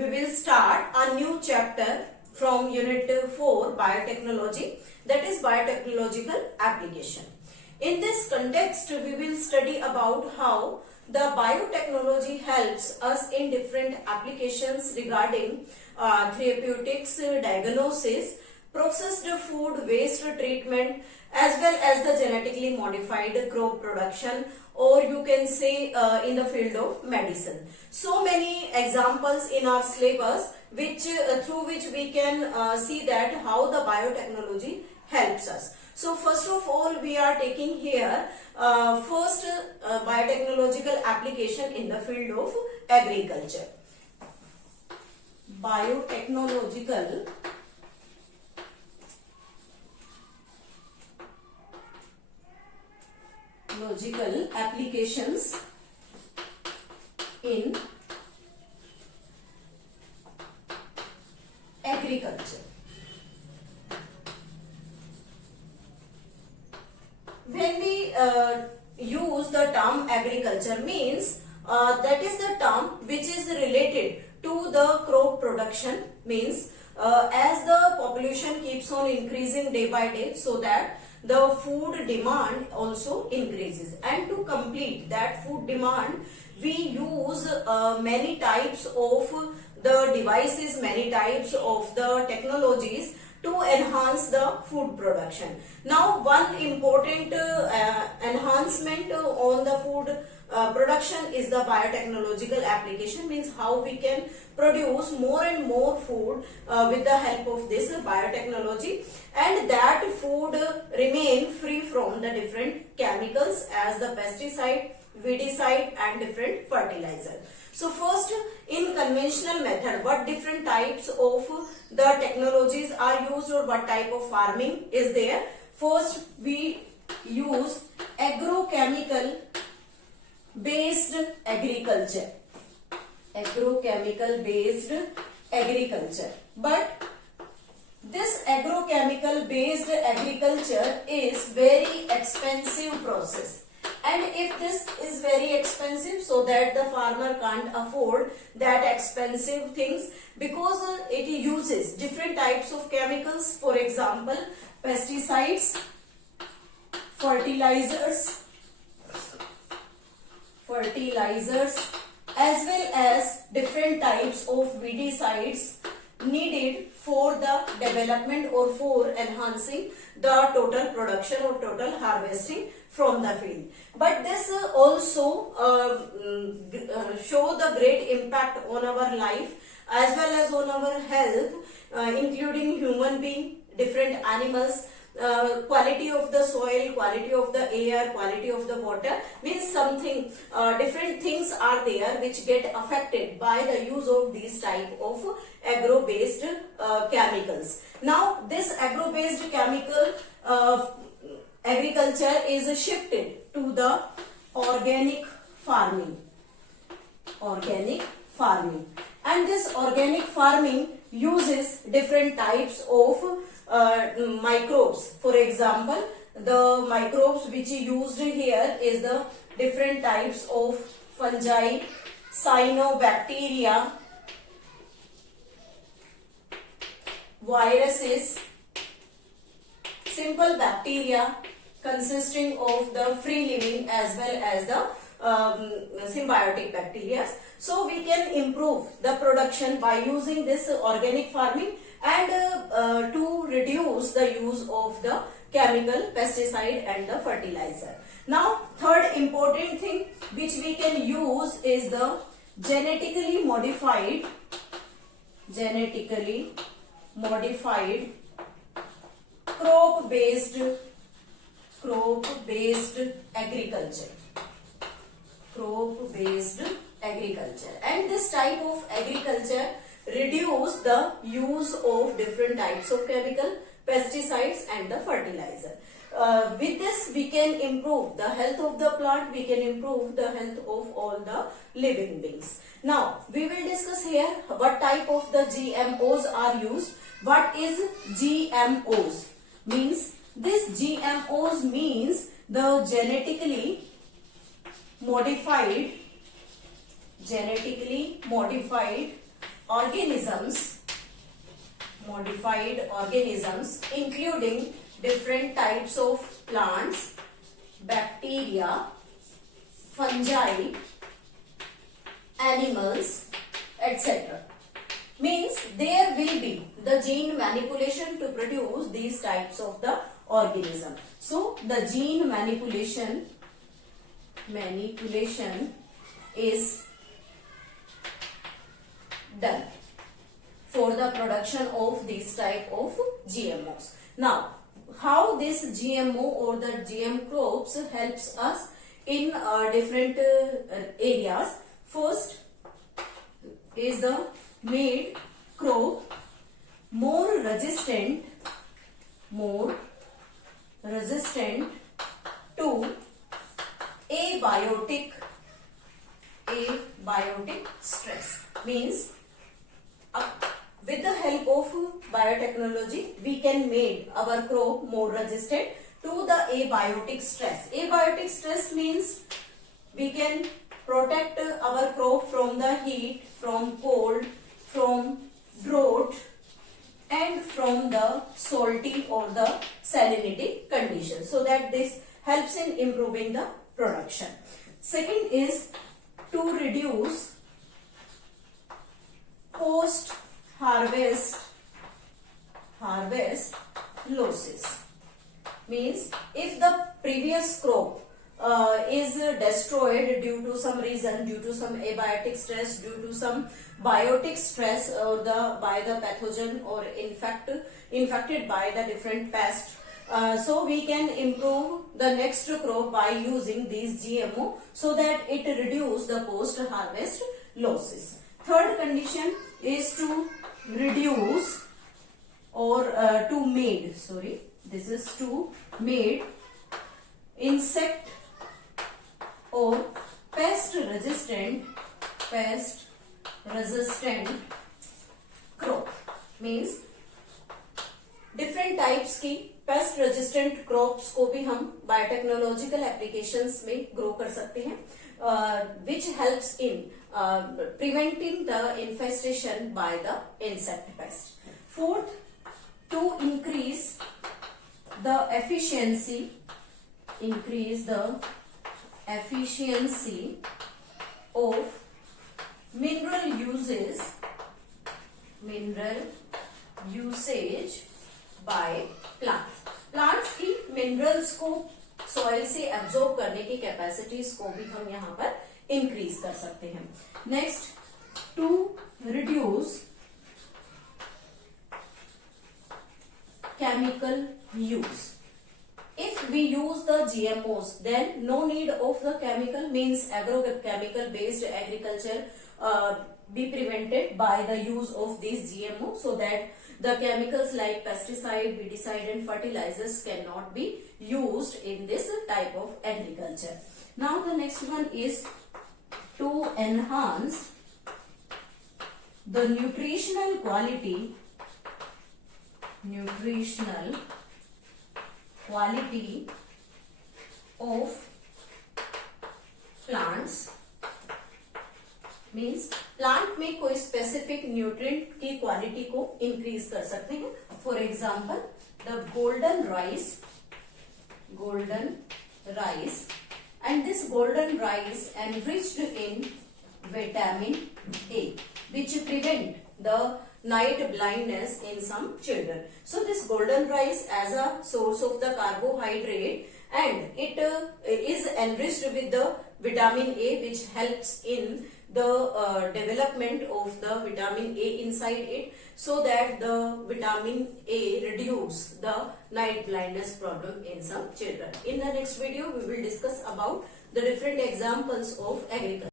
we will start a new chapter from Unit 4 Biotechnology, that is Biotechnological Application. In this context, we will study about how the biotechnology helps us in different applications regarding therapeutics, diagnosis, processed food waste treatment, as well as the genetically modified crop production, or you can say in the field of medicine. So many examples in our syllabus which through which we can see that how the biotechnology helps us. So first of all, we are taking here first biotechnological application in the field of agriculture. Biotechnological applications in agriculture. When we use the term agriculture, means that is the term which is related to the crop production, means as the population keeps on increasing day by day, so that the food demand also increases, and to complete that food demand we use many types of the devices, many types of the technologies to enhance the food production. Now one important enhancement on the food production is the biotechnological application, means how we can produce more and more food with the help of this biotechnology, and that food remain free from the different chemicals as the pesticide, weedicide and different fertilizer. So first, in conventional method, what different types of the technologies are used, or what type of farming is there? First, we use agrochemical based agriculture. Agrochemical based agriculture. But this agrochemical based agriculture is very expensive process. And if this is very expensive, so that the farmer can't afford that expensive things, because it uses different types of chemicals, for example, pesticides, fertilizers, as well as different types of weedicides needed for the development or for enhancing the total production or total harvesting from the field. But this also show the great impact on our life as well as on our health, including human being, different animals, quality of the soil, quality of the air, quality of the water, means something different things are there which get affected by the use of these type of agro based chemicals. Now this agro based chemical agriculture is shifted to the organic farming. And this organic farming uses different types of microbes. For example, the microbes which is used here is the different types of fungi, cyanobacteria, viruses, simple bacteria consisting of the free living as well as the symbiotic bacteria. So we can improve the production by using this organic farming, and to reduce the use of the chemical, pesticide and the fertilizer. Now third important thing which we can use is the genetically modified crop based agriculture. And this type of agriculture reduce the use of different types of chemical, pesticides and the fertilizer. With this we can improve the health of the plant, we can improve the health of all the living beings. Now we will discuss here what type of the GMOs are used. What is GMOs? Means this GMOs means the genetically modified organisms, including different types of plants, bacteria, fungi, animals, etc. Means there will be the gene manipulation to produce these types of the organism. So the gene manipulation is done for the production of these type of GMOs. Now, how this GMO or the GM crops helps us in different areas. First is the made crop more resistant to abiotic stress. Means with the help of biotechnology, we can make our crop more resistant to the abiotic stress. Abiotic stress means we can protect our crop from the heat, from cold, from drought, and from the salty or the salinity condition, so that this helps in improving the production. Second is to reduce post harvest losses. Means if the previous crop is destroyed due to some reason, due to some abiotic stress, due to some biotic stress, or by the pathogen, or infected by the different pest, so we can improve the next crop by using these GMO, so that it reduce the post harvest losses. Third condition is to reduce or to made insect or pest resistant crop. Means different types की pest resistant crops को भी हम biotechnological applications में grow कर सकते हैं, which helps in preventing the infestation by the insect pest. Fourth, to increase the efficiency of mineral usage by plants. Plants की minerals को सॉइल से एब्जॉर्ब करने की कैपेसिटीज को भी हम यहाँ पर इंक्रीज कर सकते हैं. Next, to reduce chemical use. If we use the GMOs, then no need of the chemical, means agrochemical based agriculture be prevented by the use of these GMO, so that the chemicals like pesticide, weedicide and fertilizers cannot be used in this type of agriculture. Now the next one is to enhance the nutritional quality of plants. Means plant में कोई specific nutrient की quality को increase कर सकते हैं. For example, the golden rice and this golden rice enriched in vitamin A, which prevent the night blindness in some children. So this golden rice as a source of the carbohydrate, and it is enriched with the vitamin A, which helps in the development of the vitamin A inside it, so that the vitamin A reduce the night blindness problem in some children. In the next video, we will discuss about the different examples of agriculture.